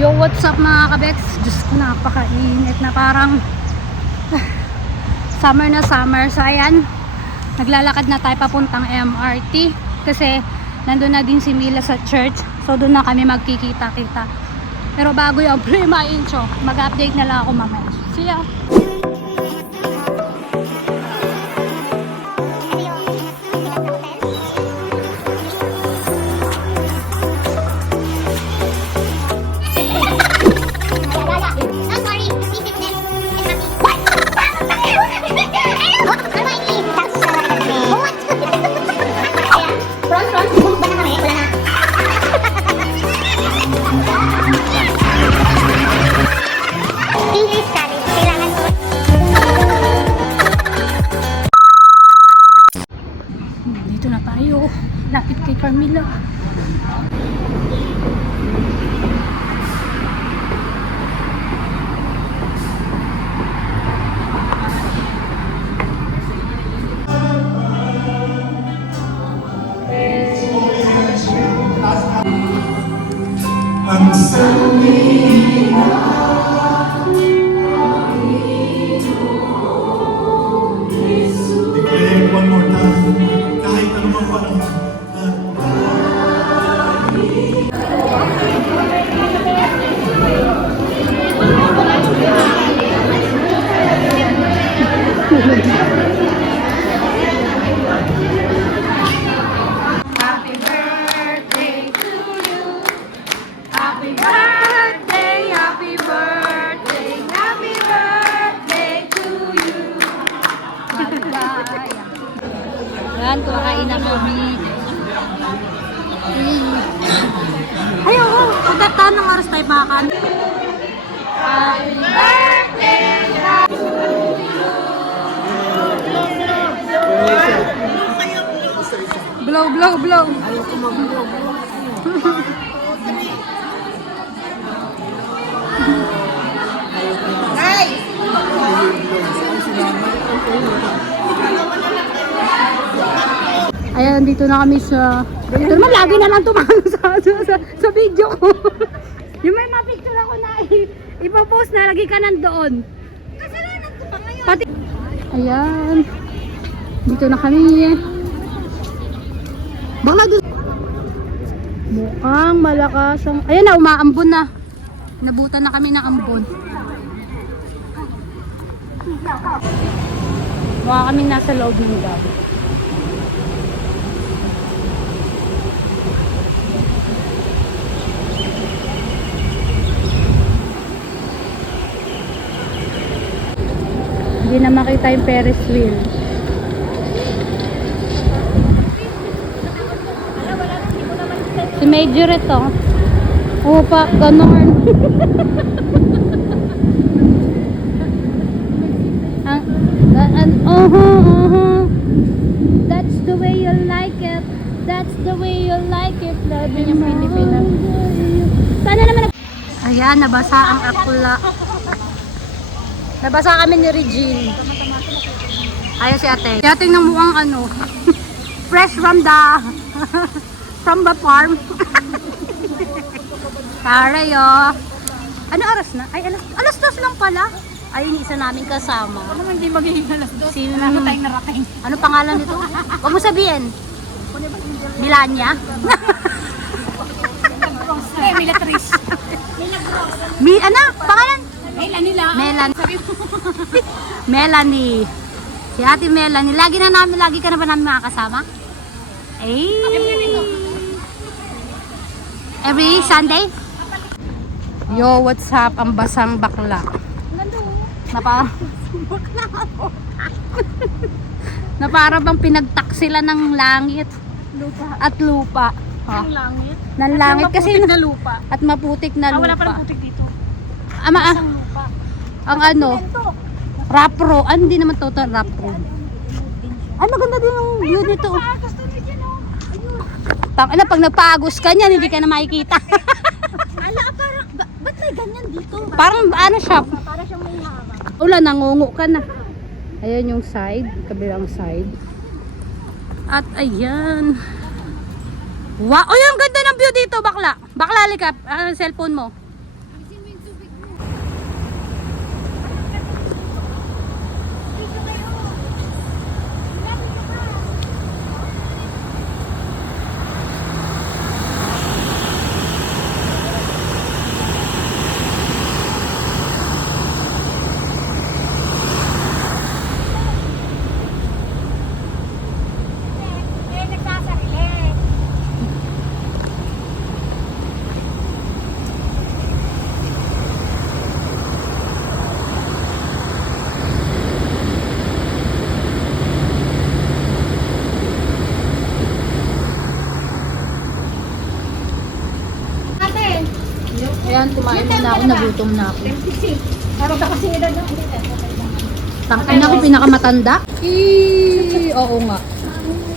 Yo, what's up mga kabeks? Diyos ko, napakainit na parang summer na summer. So ayan, naglalakad na tayo papuntang MRT kasi nandun na din si Mila sa church. So doon na kami magkikita-kita. Pero bago yung prima intro, mag-update na lang ako mamaya. See ya! Dito na tayo. Lapit kay Carmila. Ang salina declare one more time, kahit anumang panahon. Happy birthday to you. Happy birthday, happy birthday, happy birthday to you. Maligaya. Yan, kumakain na kami. Ayaw, pagkataan ng oras tayo makakain. Happy birthday, blow, blow, blow. Ayan, dito na kami sa... Ito naman, lagi na lang tumalo sa video ko. Yung may ma-picture ako na ipapost na, lagi ka nandoon. Kasalanan ko pa ngayon. Pati... Ayan. Dito na kami. Baka doon. Mukhang malakas ang... Ayan na, umaambon na. Nabutan na kami ng ambon. Mukha kami nasa loob ng dam. Hindi na makita yung Ferris wheel. Si Major ito. Oo pa, ganon. That's the way you like it. That's the way you like it. Sabi niya Pilipinas. Sana naman. Ayan, nabasa ang akula. Nabasa kami ni Regine. Ayaw si ate. Si ate nang mukhang ano. Fresh from the farm. Tarayo. Ano oras na? Ay, alas 2 lang pala. Ay, yung isa namin kasama. Ano naman hindi magiging alas 2? Si, Wala na tayong narating. ano pangalan nito? Huwag mo sabihin. Milania? Eh, Milatrice. Ano? Pangalan? Melanie lang. Melanie. Melanie. Si ate Melanie. Lagi ka na ba namin makakasama? Every Sunday? Yo, what's up? Ang basang bakla. Na para bang pinagtak sila ng langit at lupa. Ang langit. Ng langit kasi na lupa. at maputik na lupa. Wala pa ng putik dito. Isang lupa. ang ano, rapro. Hindi naman total rapro. Ay, maganda din yung view nito. Gusto niyo dyan, oh. Ano, pag nagpagos ka niyan, hindi ka na makikita. Ala, parang, ba't may ganyan dito? Parang ano siya, Para siyang may hama. Ula, nangungu ka na. Ayan yung side, kabilang side. At ayan. Wow, oh, ang ganda ng view dito, bakla. Bakla, halika. Cellphone mo. Ayan, kumain muna ako, nagutom na ako. Tangkay na ako, pinakamatanda. Oo nga.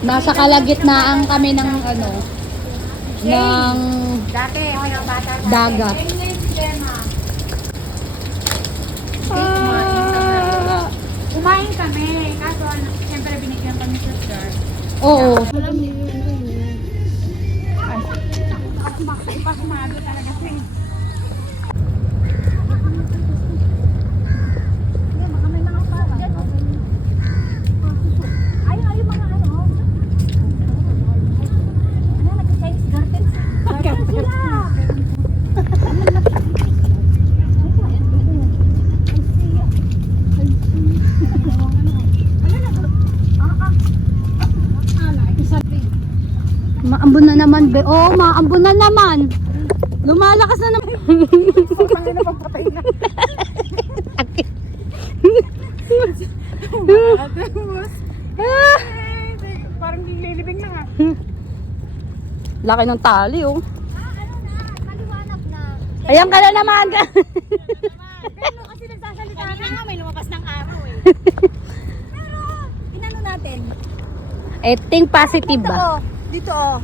Nasa kalagitnaan kami ng ano, ng dagat. Kumain kami, kaso siyempre binigyan kami sa sir. Oo. Pasmado talaga siya. May mga tao dyan. Ayun mga ano. Ano, nag-Chinese garden. Garden sila. Maambon na naman, be. Oo, maambon na naman. Lumalakas na naman. Pangin na pagpatay na. Parang lilibing na nga. Laki ng tali, oh. Ano na, maliwanag na. Ayan ka na naman. Pero kasi nagsasalita na nga, may lumabas ng araw eh. Pero, inano natin? I think positive ba? Oo, dito oh.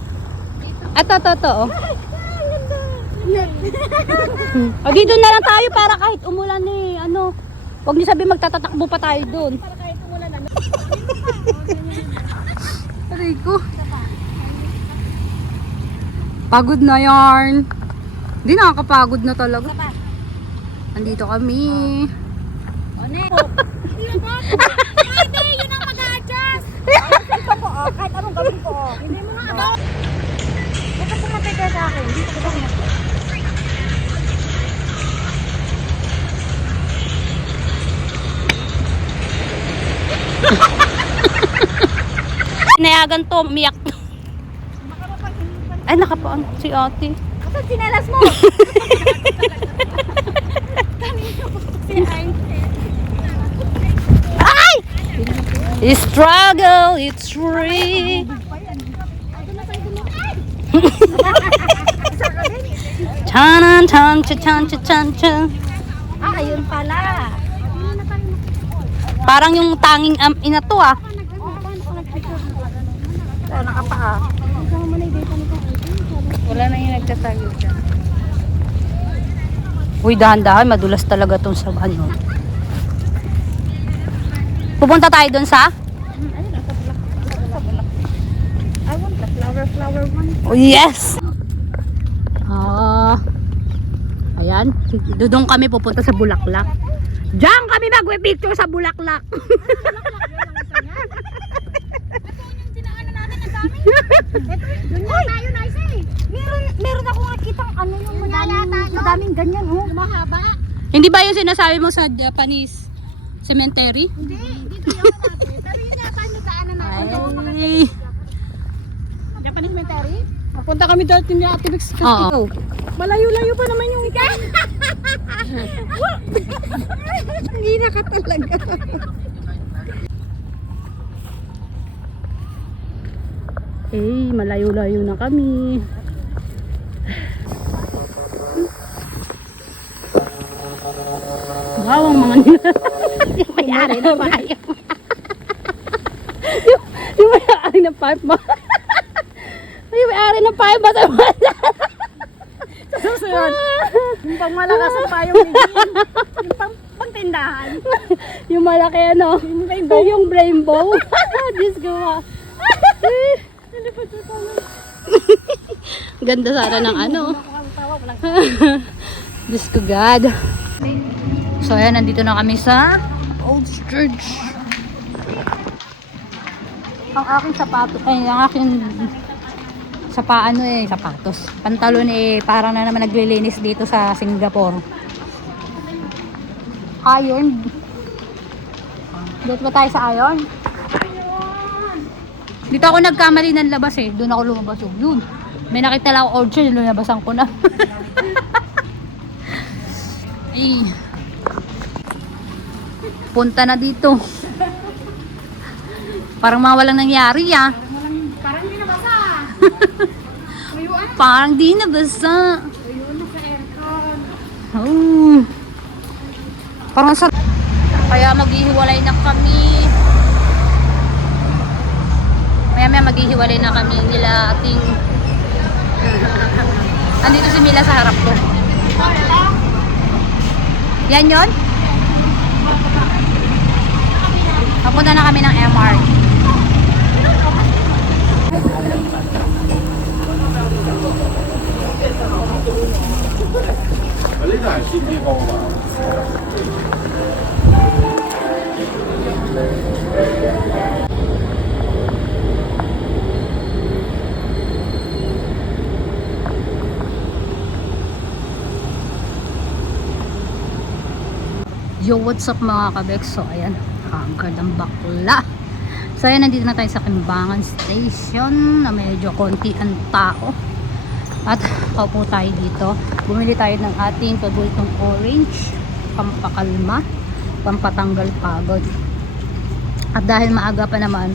To. O, dito na lang tayo para kahit umulan eh. Ano, huwag niyo sabihin magtatatakbo pa tayo doon. Para kahit umulan ano. Aray ko. Pagod na yarn. Hindi, nakakapagod na talaga. Andito kami. One. Hindi mo ba? Hindi, yun ang mag-a-adjust. Ito po oh, kahit anong gawin ko oh. Hindi mo nga ano. Huwag ka pumatay ka sa akin. Dito ko pumatay. Nayagan to, umiyak. Ay, nakapaan si ate. Asan sinelas mo? Kanino si Ainte? Ay! Struggle, it's free. Chanan, chan, chan, chan, chan, chan. Ah, ayun pala. Parang yung tanging ina to ah. Oh, nakapaa. Wala na yung nagtatago dyan. Uy, dahan-dahan. Madulas talaga tong sa ano. Pupunta tayo dun sa? I want the flower one. Oh, yes! Ayan. Dudong kami pupunta sa Bulaklak. Diyan kami magwe-picture sa Bulaklak. Doon nga tayo na isa eh. Meron ako nakitang ano yung madaming ganyan oh. Mahaba. Hindi ba yung sinasabi mo sa Japanese cemetery? Hindi, dito yung natin. Pero yun yata yung daanan natin. Ay. Japanese cemetery? Mapunta kami dati ni Ate Bix. Oo. Malayo-layo pa naman yung ika. Hindi na ka talaga. Eh, malayo-layo na kami. Wow, ang mga nila. Yung may-ari ng pipe. yung may-ari ng pipe mo. Yung may-ari ng pipe ba? Sa susunod, yung pang malakas ang payong bigin. Yung pang pangtindahan. Yung malaki ano? Yung rainbow. Yung rainbow. Diyos ko ma. Ganda sana ng ano. Diyos ko God. So ayan, nandito na kami sa Old Church. Ang aking sapatos, ang aking sapatos. Pantalon parang na naman naglilinis dito sa Singapore. Iron. Dito ba tayo sa iron? Dito ako nagkamali ng labas eh. Doon ako lumabas. Yun. May nakita lang ako orchard. Lumabasan ko na. Ay. Punta na dito. Parang mga walang nangyari ah. Parang hindi nabasa. Parang di nabasa. Ayun, naka-aircon. Oh. Parang sa... Kaya maghihiwalay na kami. Maya maghihiwalay na kami nila ating... Andito si Mila sa harap ko. Yan yon? Papunta na kami ng MR. Yo, what's up mga kabeks? So, ayan, hanggang ng bakla. So, ayan, nandito na tayo sa Kimbangan Station na medyo konti ang tao. At kaupo tayo dito. Bumili tayo ng ating paboritong orange, pampakalma, pampatanggal pagod. At dahil maaga pa naman,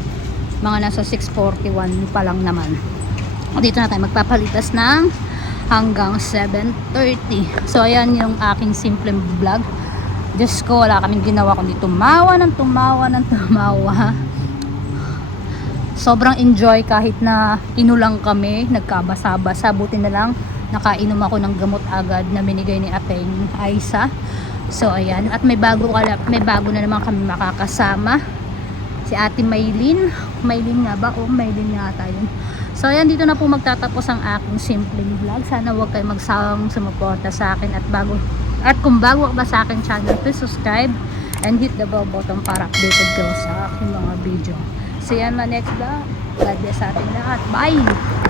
mga nasa 6:41 pa lang naman. Dito na tayo magpapalitas ng hanggang 7:30. So, ayan yung aking simple vlog. Diyos ko, wala kaming ginawa kundi tumawa ng tumawa ng tumawa. Sobrang enjoy kahit na inulang kami, nagkabasa-basa. Buti na lang nakainom ako ng gamot agad na binigay ni Ateng Aisa. So ayan, at may bago na naman kami makakasama. Si Ate Maylin. Maylin nga ba? O Maylin nga tayo. So ayan, dito na po magtatapos ang aking simpleng vlog. Sana huwag kayo magsawang sumuporta sa akin at kung bago ka ba sa akin channel, please subscribe and hit the bell button para updated kayo sa aking mga video. See you on my next vlog. God bless sa ating lahat. Bye!